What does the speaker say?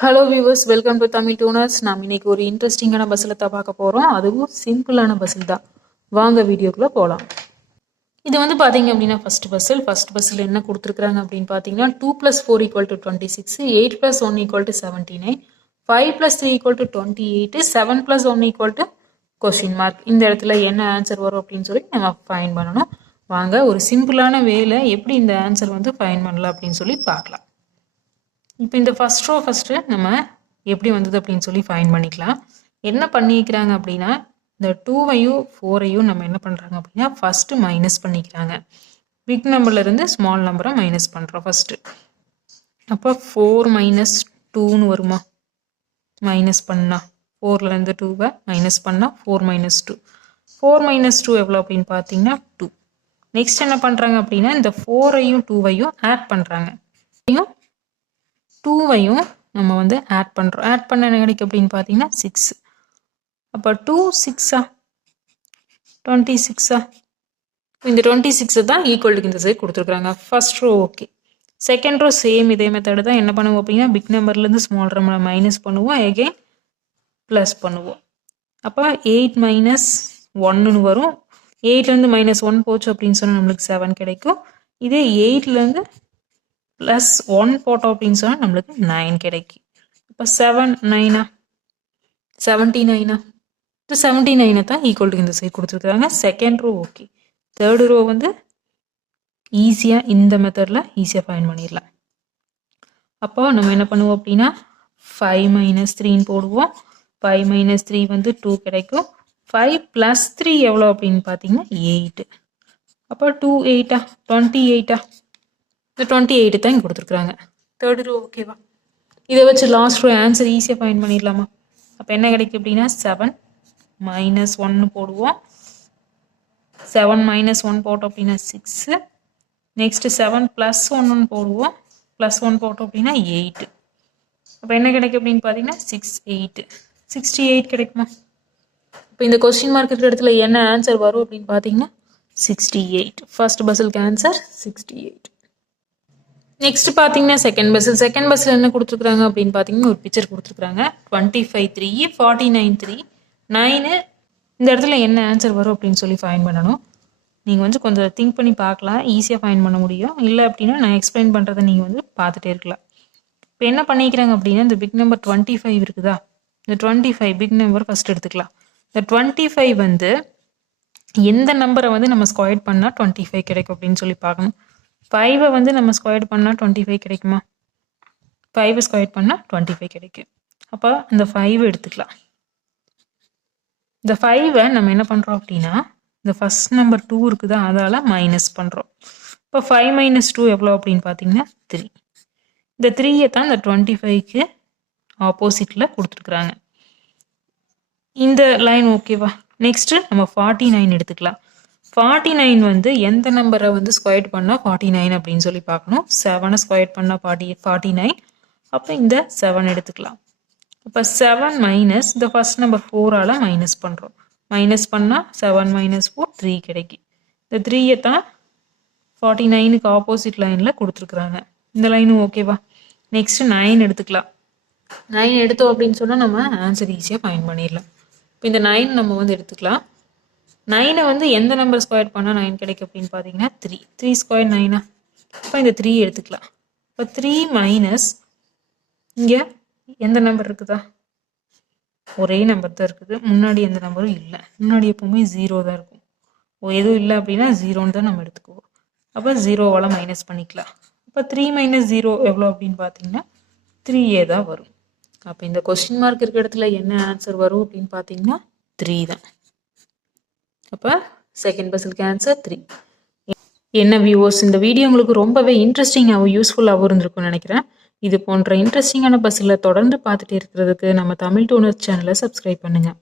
Hello viewers, welcome to Tamil Tooners. நாம் இன்னைக்கு ஒரு இன்ட்ரெஸ்டிங்கான பஸ்ஸில் தான் பார்க்க போகிறோம். அதுவும் சிம்பிளான பஸ்ஸில் தான். வாங்க வீடியோக்குள்ளே போகலாம். இது வந்து பார்த்தீங்க அப்படின்னா ஃபர்ஸ்ட் பஸ்ஸில் என்ன கொடுத்துருக்குறாங்க அப்படின்னு பார்த்தீங்கன்னா 2 + 4 = 26, 8 + 1 = 79, 5 + 3 = 28, 7 + 1 = கொஸ்டின் மார்க். இந்த இடத்துல என்ன ஆன்சர் வரும் அப்படின்னு சொல்லி நம்ம ஃபைன் பண்ணணும். வாங்க ஒரு சிம்பிளான வேலை எப்படி இந்த ஆன்சர் வந்து ஃபைன் பண்ணலாம் அப்படின்னு சொல்லி பார்க்கலாம். இப்போ இந்த ஃபஸ்ட்டு நம்ம எப்படி வந்தது அப்படின்னு சொல்லி ஃபைன் பண்ணிக்கலாம். என்ன பண்ணிக்கிறாங்க அப்படின்னா இந்த 2வையும் 4ஐயும் நம்ம என்ன பண்ணுறாங்க அப்படின்னா ஃபஸ்ட்டு மைனஸ் பண்ணிக்கிறாங்க. பிக் நம்பர்லேருந்து ஸ்மால் நம்பரை மைனஸ் பண்ணுறோம் ஃபஸ்ட்டு. அப்போ 4 - 2ன்னு வருமா? மைனஸ் பண்ணா 4லேருந்து 2வை மைனஸ் பண்ணால் 4 - 2. 4 - 2 எவ்வளோ அப்படின்னு பார்த்தீங்கன்னா 2. நெக்ஸ்ட் என்ன பண்ணுறாங்க அப்படின்னா இந்த 4ஐயும் 2வையும் ஆட் பண்ணுறாங்க. 2வையும் நம்ம வந்து ஆட் பண்ணுறோம். ஆட் பண்ண என்ன கிடைக்கும் அப்படின்னு பார்த்தீங்கன்னா 6. அப்போ 2 × 6 26. இந்த 26 தான் ஈக்குவலுக்கு இந்த சைடு கொடுத்துருக்குறாங்க. First row okay. Second row same இதே மெத்தடு தான். என்ன பண்ணுவோம் அப்படின்னா பிக் நம்பர்லேருந்து ஸ்மால் நம்பரை மைனஸ் பண்ணுவோம், எகெயின் ப்ளஸ் பண்ணுவோம். அப்போ 8 - 1ன்னு வரும். 8லேருந்து -1 போச்சு அப்படின்னு சொன்னால் நம்மளுக்கு 7 கிடைக்கும். இதே 8லேருந்து +1 போட்டோம் அப்படின்னு சொன்னால் நம்மளுக்கு 9 கிடைக்கும். இப்போ 7 - 9 79. இந்த 79 தான் ஈக்குவல் இந்த சைடு கொடுத்துருக்காங்க. Second row okay. Third row வந்து ஈஸியாக இந்த மெத்தடில் ஈஸியாக ஃபைன் பண்ணிடலாம். அப்போ நம்ம என்ன பண்ணுவோம் அப்படின்னா 5 - 3ன்னு போடுவோம். 5 - 3 வந்து 2 கிடைக்கும். 5 + 3 எவ்வளோ அப்படின்னு பார்த்தீங்கன்னா 8. அப்போ 2 8 28. இந்த 28 தான் இங்கே கொடுத்துருக்குறாங்க. தேர்டு ரோ ஓகேவா? இதை வச்சு லாஸ்ட் ரோ ஆன்சர் ஈஸியாக ஃபைன் பண்ணிடலாமா? அப்போ என்ன கிடைக்கும் அப்படின்னா 7 - 1ன்னு போடுவோம். 7 - 1 போட்டோம் அப்படின்னா 6. நெக்ஸ்ட்டு 7 + 1ன்னு போடுவோம். +1 போட்டோம் அப்படின்னா 8. அப்போ என்ன கிடைக்கும் அப்படின்னு பார்த்தீங்கன்னா 68. 68 கிடைக்குமா? இப்போ இந்த கொஸ்டின் மார்க் இருக்கிற இடத்துல என்ன ஆன்சர் வரும் அப்படின்னு பார்த்தீங்கன்னா 68. ஃபர்ஸ்ட் பஸ்ஸுக்கு ஆன்சர் 68. நெக்ஸ்ட் பார்த்தீங்கன்னா செகண்ட் பஸ்ஸில் என்ன கொடுத்துருக்குறாங்க அப்படின்னு பார்த்தீங்கன்னா ஒரு பிக்சர் கொடுத்துருக்குறாங்க. 25 3, 49 3, 9. இந்த இடத்துல என்ன ஆன்சர் வரும் அப்படின்னு சொல்லி ஃபைன் பண்ணணும். நீங்கள் வந்து கொஞ்சம் திங்க் பண்ணி பார்க்கலாம், ஈஸியாக ஃபைன் பண்ண முடியும். இல்லை அப்படின்னா நான் எக்ஸ்பிளைன் பண்ணுறதை நீங்கள் வந்து பார்த்துட்டே இருக்கலாம். இப்போ என்ன பண்ணிக்கிறாங்க அப்படின்னா இந்த பிக் நம்பர் 25 இருக்குதா? இந்த 25 பிக் நம்பர் ஃபஸ்ட் எடுத்துக்கலாம். இந்த 25 வந்து எந்த நம்பரை வந்து நம்ம ஸ்கொயர் பண்ணால் 25 கிடைக்கும் அப்படின்னு சொல்லி பார்க்கணும். 5 வந்து நம்ம ஸ்கொயர் பண்ணால் 25 கிடைக்குமா? 5 ஸ்கொயர் பண்ணால் 25 கிடைக்கும். அப்போ இந்த 5 எடுத்துக்கலாம். இந்த 5 நம்ம என்ன பண்ணுறோம் அப்படின்னா இந்த ஃபர்ஸ்ட் நம்பர் 2 இருக்குதா, அதால் மைனஸ் பண்ணுறோம். இப்போ 5 - 2 எவ்வளோ அப்படின்னு பார்த்தீங்கன்னா 3. இந்த 3ஐ தான் இந்த 25க்கு ஆப்போசிட்டில் கொடுத்துருக்குறாங்க. இந்த லைன் ஓகேவா? நெக்ஸ்ட்டு நம்ம 49 எடுத்துக்கலாம். 49 வந்து எந்த நம்பரை வந்து ஸ்கொயர் பண்ணால் 49 அப்படின்னு சொல்லி பார்க்கணும். 7 ஸ்கொயர் பண்ணால் 49. அப்போ இந்த 7 எடுத்துக்கலாம். அப்போ 7 மைனஸ் இந்த ஃபர்ஸ்ட் நம்பர் 4ஆல் மைனஸ் பண்ணுறோம். மைனஸ் பண்ணால் 7 - 4 3 கிடைக்கும். இந்த 3ஐ தான் 49க்கு ஆப்போசிட் லைனில் கொடுத்துருக்குறாங்க. இந்த லைனும் ஓகேவா? நெக்ஸ்ட்டு 9 எடுத்துக்கலாம். 9 எடுத்தோம் அப்படின்னு சொன்னால் நம்ம ஆன்சர் ஈஸியாக ஃபைன் பண்ணிடலாம். இப்போ இந்த 9 நம்ம வந்து எடுத்துக்கலாம். 9 வந்து எந்த நம்பர் ஸ்கொயர் பண்ணால் 9 கிடைக்கும் அப்படின்னு பார்த்தீங்கன்னா 3. 3 ஸ்கொயர் 9. இப்போ இந்த 3 எடுத்துக்கலாம். இப்போ 3 மைனஸ் இங்கே எந்த நம்பர் இருக்குதா? ஒரே நம்பர் தான் இருக்குது. முன்னாடி எந்த நம்பரும் இல்லை. முன்னாடி எப்பவுமே 0 தான் இருக்கும். எதுவும் இல்லை அப்படின்னா 0ன்னு தான் நம்ம எடுத்துக்குவோம். அப்போ 0வால் மைனஸ் பண்ணிக்கலாம். அப்போ 3 - 0 எவ்வளோ அப்படின்னு பார்த்தீங்கன்னா 3a தான் வரும். அப்போ இந்த கொஸ்டின் மார்க் இருக்கிற இடத்துல என்ன ஆன்சர் வரும் அப்படின்னு பார்த்தீங்கன்னா 3 தான். அப்போ செகண்ட் பஸ்ஸுக்கு ஆன்சர் 3. என்ன வியூவர்ஸ், இந்த வீடியோ உங்களுக்கு ரொம்பவே இன்ட்ரெஸ்டிங்காகவும் யூஸ்ஃபுல்லாகவும் இருந்திருக்கும்னு நினைக்கிறேன். இது போன்ற இன்ட்ரெஸ்டிங்கான பஸ்ஸில் தொடர்ந்து பார்த்துட்டே இருக்கிறதுக்கு நம்ம தமிழ் டூனர்ஸ் சேனலை சப்ஸ்கிரைப் பண்ணுங்கள்.